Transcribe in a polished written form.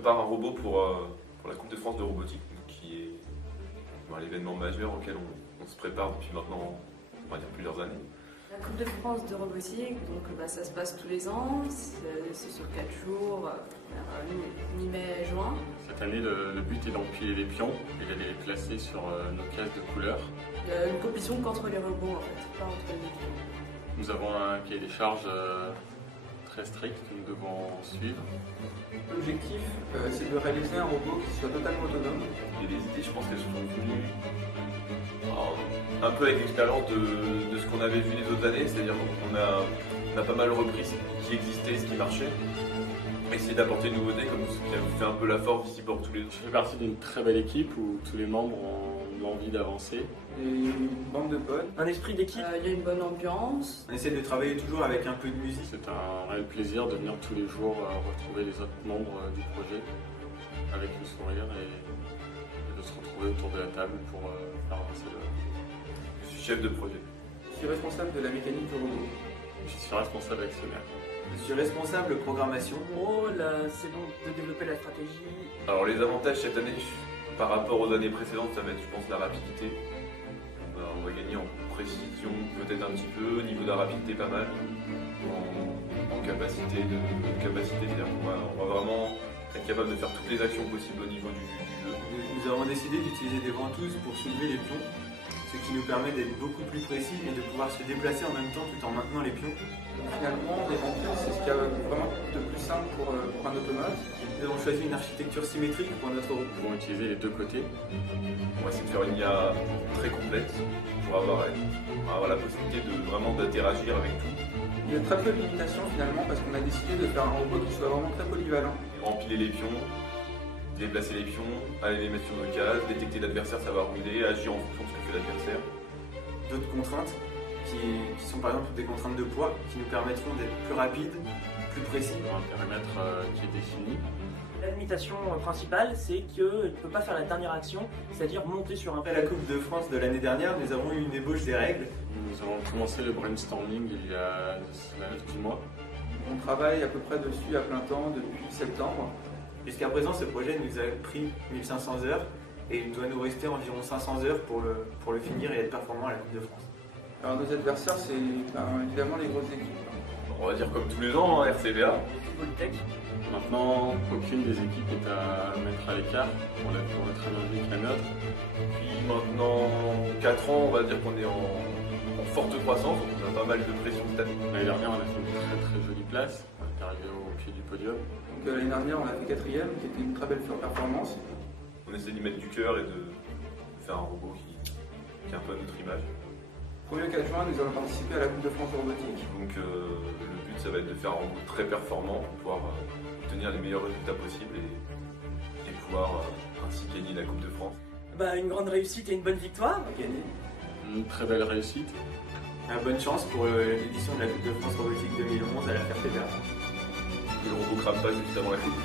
prépare un robot pour la Coupe de France de robotique, qui est l'événement majeur auquel on se prépare depuis maintenant, on va dire, plusieurs années. La Coupe de France de robotique, donc, ça se passe tous les ans, c'est sur 4 jours, mi-mai-juin. Cette année, le but est d'empiler les pions et de les placer sur nos cases de couleurs. Il y a une compétition qu'entre les robots en fait, pas entre les pions. Nous avons un cahier des charges très strict que nous devons suivre. L'objectif, c'est de réaliser un robot qui soit totalement autonome. Et les idées, je pense qu'elles sont venues un peu avec l'expérience de ce qu'on avait vu les autres années, c'est-à-dire qu'on a pas mal repris ce qui existait, ce qui marchait, essayer d'apporter une nouveauté, comme ce qui a fait un peu la force d'ici pour tous les deux. Je fais partie d'une très belle équipe où tous les membres ont l'envie d'avancer. Et une bande de potes. Un esprit d'équipe. Il y a une bonne ambiance. On essaie de travailler toujours avec un peu de musique. C'est un réel plaisir de venir tous les jours retrouver les autres membres du projet avec le sourire et de se retrouver autour de la table pour faire avancer le... Je suis chef de projet. Je suis responsable de la mécanique du robot. Je suis responsable actionnaire. Je suis responsable programmation. En gros, c'est donc de développer la stratégie. Alors les avantages cette année, par rapport aux années précédentes, ça va être, je pense, la rapidité. On va gagner en précision peut-être un petit peu, au niveau de la rapidité pas mal, en capacité c'est-à-dire qu'on va vraiment être capable de faire toutes les actions possibles au niveau du jeu. Nous avons décidé d'utiliser des ventouses pour soulever les pions, ce qui nous permet d'être beaucoup plus précis et de pouvoir se déplacer en même temps tout en maintenant les pions. Finalement, les ventouses, c'est ce qu'il y a vraiment de plus simple pour un automate. Nous avons choisi une architecture symétrique pour notre robot. Nous pouvons utiliser les deux côtés. On va essayer de faire une IA très complète pour avoir la possibilité vraiment d'interagir avec tout. Il y a très peu de limitations finalement parce qu'on a décidé de faire un robot qui soit vraiment très polyvalent. Empiler les pions, déplacer les pions, aller les mettre sur nos cases, détecter l'adversaire, savoir où il est, agir en fonction de ce que fait l'adversaire. D'autres contraintes qui sont par exemple des contraintes de poids qui nous permettront d'être plus rapides, plus précis. Un périmètre qui est défini. La limitation principale, c'est qu'il ne peut pas faire la dernière action, c'est-à-dire monter sur un... Après la Coupe de France de l'année dernière, nous avons eu une ébauche des règles. Nous avons commencé le brainstorming il y a 10 mois. On travaille à peu près dessus à plein temps depuis septembre. Jusqu'à présent, ce projet nous a pris 1500 heures et il doit nous rester environ 500 heures pour le finir et être performant à la Coupe de France. Alors nos adversaires, c'est évidemment les grosses équipes. On va dire comme tous les ans, RCVA. Polytech. Maintenant, aucune des équipes est à mettre à l'écart. On a toujours très bien vu que la nôtre. Puis maintenant 4 ans, on va dire qu'on est en forte croissance, donc on a pas mal de pression cette année. L'année dernière, on a fait une très très jolie place. On est arrivé au pied du podium. Donc l'année dernière, on a fait 4e, qui était une très belle performance. On essaie d'y mettre du cœur et de faire un robot qui est un peu à notre image. Le 1er 4 juin, nous allons participer à la Coupe de France de robotique. Donc le but, ça va être de faire un robot très performant pour pouvoir obtenir les meilleurs résultats possibles et pouvoir ainsi gagner la Coupe de France. Une grande réussite et une bonne victoire. Gagner. Une très belle réussite. Bonne chance pour l'édition de la Coupe de France robotique 2011 à la Ferté-Berre. Que le robot crame pas juste avant la coupe.